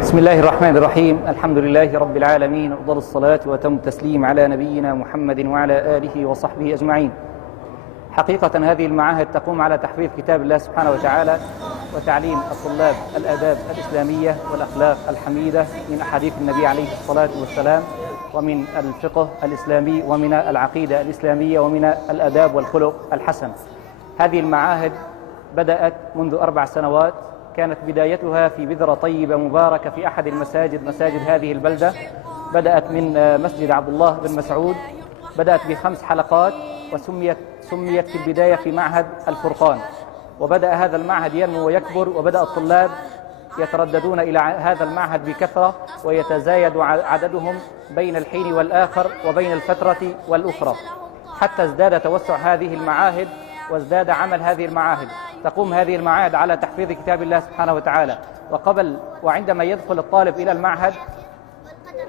بسم الله الرحمن الرحيم. الحمد لله رب العالمين، أفضل الصلاة وأتم التسليم على نبينا محمد وعلى آله وصحبه أجمعين. حقيقة هذه المعاهد تقوم على تحفيظ كتاب الله سبحانه وتعالى وتعليم الطلاب الآداب الإسلامية والأخلاق الحميدة من أحاديث النبي عليه الصلاة والسلام، ومن الفقه الإسلامي، ومن العقيدة الإسلامية، ومن الآداب والخلق الحسن. هذه المعاهد بدأت منذ 4 سنوات. كانت بدايتها في بذرة طيبة مباركة في أحد مساجد هذه البلدة. بدأت من مسجد عبد الله بن مسعود، بدأت ب5 حلقات، وسميت في البداية في معهد الفرقان. وبدأ هذا المعهد ينمو ويكبر، وبدأ الطلاب يترددون إلى هذا المعهد بكثرة، ويتزايد عددهم بين الحين والآخر وبين الفترة والأخرى، حتى ازداد توسع هذه المعاهد وازداد عمل هذه المعاهد. تقوم هذه المعاهد على تحفيظ كتاب الله سبحانه وتعالى. وعندما يدخل الطالب إلى المعهد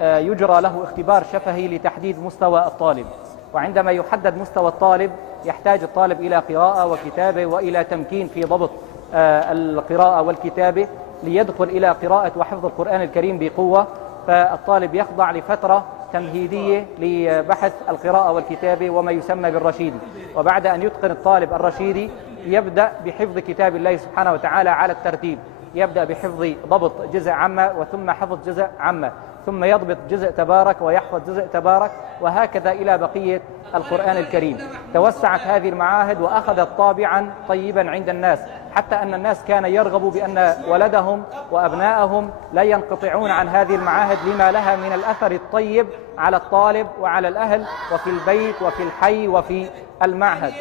يجرى له اختبار شفهي لتحديد مستوى الطالب. وعندما يحدد مستوى الطالب يحتاج الطالب إلى قراءة وكتابة وإلى تمكين في ضبط القراءة والكتابة ليدخل إلى قراءة وحفظ القرآن الكريم بقوة. فالطالب يخضع لفترة تمهيدية لبحث القراءة والكتابة وما يسمى بالرشيدي. وبعد أن يتقن الطالب الرشيدي يبدأ بحفظ كتاب الله سبحانه وتعالى على الترتيب. يبدأ بحفظ ضبط جزء عامة، وثم حفظ جزء عامة، ثم يضبط جزء تبارك ويحفظ جزء تبارك، وهكذا إلى بقية القرآن الكريم. توسعت هذه المعاهد وأخذت طابعا طيبا عند الناس، حتى أن الناس كان يرغبوا بأن ولدهم وأبنائهم لا ينقطعون عن هذه المعاهد لما لها من الأثر الطيب على الطالب وعلى الأهل وفي البيت وفي الحي وفي المعهد.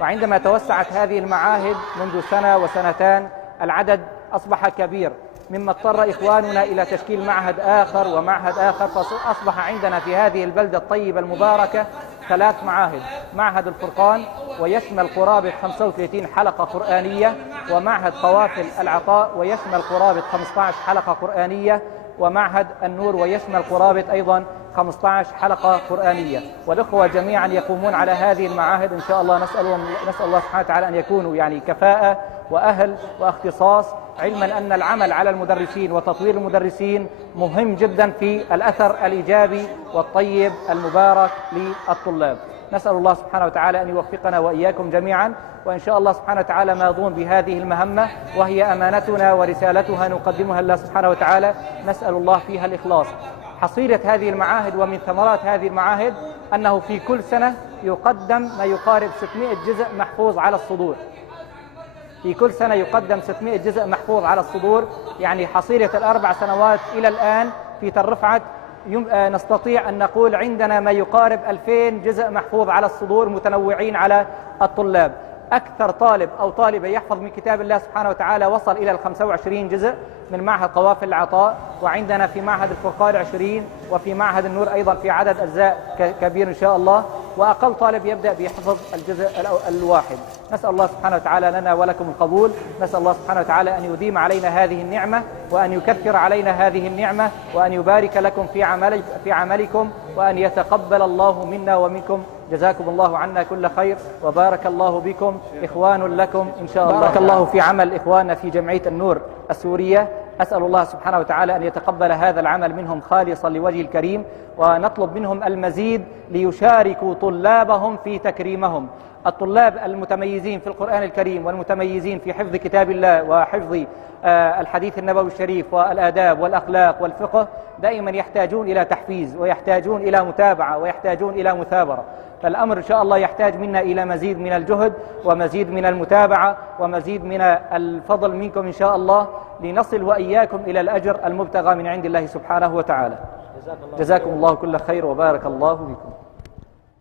وعندما توسعت هذه المعاهد منذ 1 و2 العدد أصبح كبير، مما اضطر إخواننا إلى تشكيل معهد آخر ومعهد آخر، فأصبح عندنا في هذه البلدة الطيبة المباركة 3 معاهد: معهد الفرقان ويشمل قرابة 35 حلقة قرآنية، ومعهد قوافل العطاء ويشمل قرابة 15 حلقة قرآنية، ومعهد النور ويشمل قرابة أيضا 15 حلقة قرآنية. والأخوة جميعا يقومون على هذه المعاهد إن شاء الله. نسأل الله سبحانه وتعالى أن يكونوا كفاءة وأهل واختصاص، علما أن العمل على المدرسين وتطوير المدرسين مهم جدا في الأثر الإيجابي والطيب المبارك للطلاب. نسأل الله سبحانه وتعالى أن يوفقنا وإياكم جميعا، وإن شاء الله سبحانه وتعالى ماضون بهذه المهمة، وهي أمانتنا ورسالتها نقدمها لله سبحانه وتعالى. نسأل الله فيها الإخلاص. حصيلة هذه المعاهد ومن ثمرات هذه المعاهد أنه في كل سنة يقدم ما يقارب 600 جزء محفوظ على الصدور. في كل سنة يقدم 600 جزء محفوظ على الصدور. يعني حصيلة ال4 سنوات إلى الآن في الرفعة نستطيع أن نقول عندنا ما يقارب 2000 جزء محفوظ على الصدور متنوعين على الطلاب. أكثر طالب أو طالبة يحفظ من كتاب الله سبحانه وتعالى وصل إلى 25 جزء من معهد قوافل العطاء، وعندنا في معهد الفرقان 20، وفي معهد النور أيضا في عدد أجزاء كبير إن شاء الله. وأقل طالب يبدأ بحفظ الجزء الواحد. نسأل الله سبحانه وتعالى لنا ولكم القبول. نسأل الله سبحانه وتعالى أن يديم علينا هذه النعمة، وأن يكثر علينا هذه النعمة، وأن يبارك لكم في عملكم، وأن يتقبل الله منا ومنكم. جزاكم الله عنا كل خير، وبارك الله بكم. إخوان لكم إن شاء الله. بارك الله في عمل إخواننا في جمعية النور السورية. أسأل الله سبحانه وتعالى أن يتقبل هذا العمل منهم خالصا لوجه الكريم، ونطلب منهم المزيد ليشاركوا طلابهم في تكريمهم. الطلاب المتميزين في القرآن الكريم والمتميزين في حفظ كتاب الله وحفظ الحديث النبوي الشريف والآداب والأخلاق والفقه دائما يحتاجون إلى تحفيز، ويحتاجون إلى متابعة، ويحتاجون إلى مثابرة. فالأمر إن شاء الله يحتاج منا إلى مزيد من الجهد، ومزيد من المتابعة، ومزيد من الفضل منكم إن شاء الله، لنصل وإياكم إلى الأجر المبتغى من عند الله سبحانه وتعالى. جزاكم الله كل خير، وبارك الله فيكم.